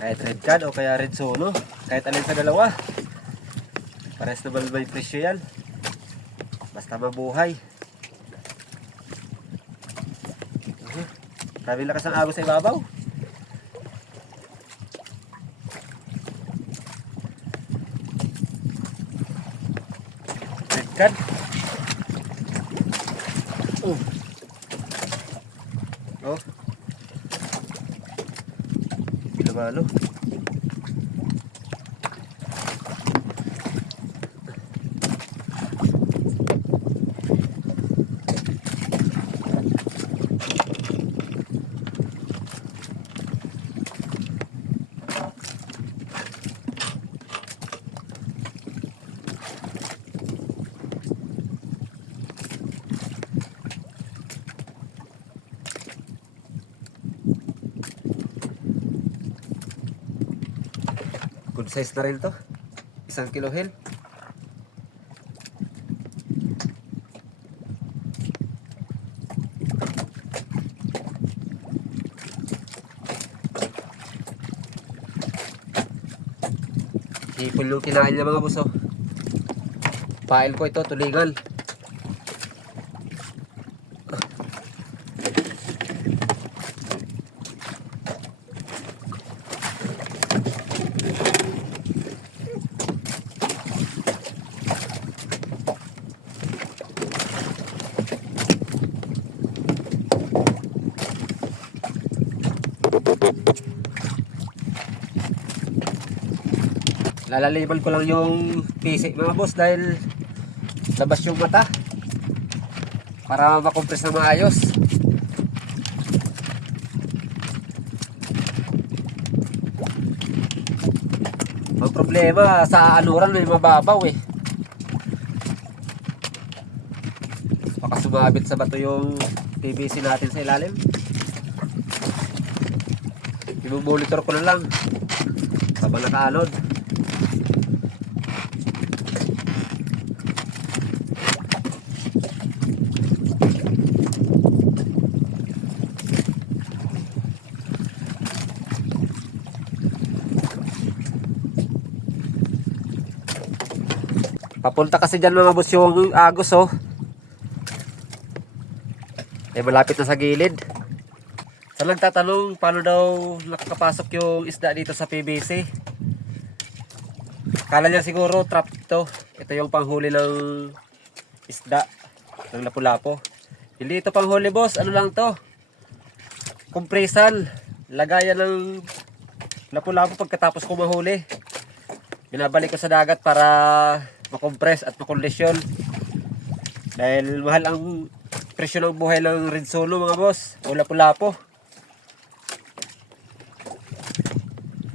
Kahit red card o kaya red solo, kahit alin sa dalawa, pares naman may presyo yan. Basta mabuhay. Sabi lakas ang agos sa ibabaw. Red card. Oh. Lumalo. Good size na rin to. 1 kilo hen. Hipon yung kinain niya mga buso. Pail ko ito, tulingan. Lalalibal ko lang yung PC mga boss dahil labas yung mata para makompress na maayos. Ang problema sa anuran may mababaw eh. Baka sumabit sa bato yung PVC natin sa ilalim. Imumonitor ko na lang habang nakaanod. Papunta kasi dyan mga boss yung agos oh. Eh malapit na sa gilid. Sa nagtatanong paano daw nakakapasok yung isda dito sa PVC. Kala niya siguro trap to. Ito yung panghuli ng isda ng lapu-lapo. Hindi ito panghuli boss. Ano lang to? Kompresan. Lagayan ng lapu-lapo pagkatapos ko mahuli. Binabalik ko sa dagat para makompress at makondisyon. Dahil mahal ang presyo ng buhay ng red solo mga boss. O lapu-lapo.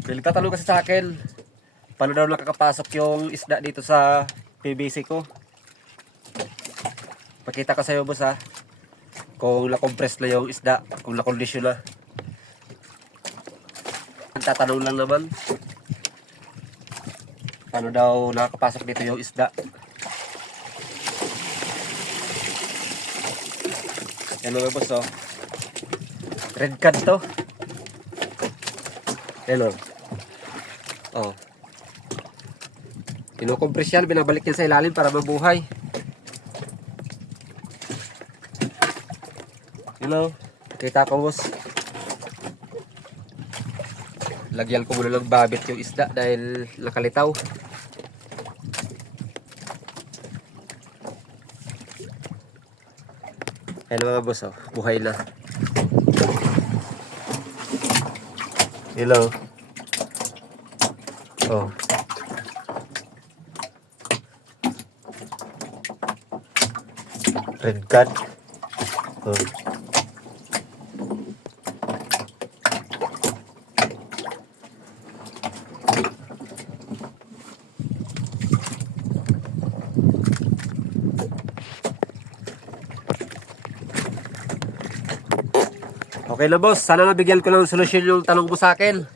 Dahil tatanong kasi sa akin, paano daw nakakapasok yung isda dito sa PVC ko. Pakita ko sa iyo boss ha. Kung nakompress na yung isda, kung nakondisyon na. Tatanong lang naman. Paano daw nakakapasok dito yung isda. Yan mga boss oh. Red card to. Yan oh. Oh. Kinukompress yan, binabalik yan sa ilalim para mabuhay. Hello. Kita ko boss. Lagyan ko muna ng babit yung isda dahil nakalitaw. Ayan mga boss oh, buhay na. Hello. Oh. Red card. Oh. Okay na boss, sana nabigyan ko ng solusyon yung tanong mo sa akin.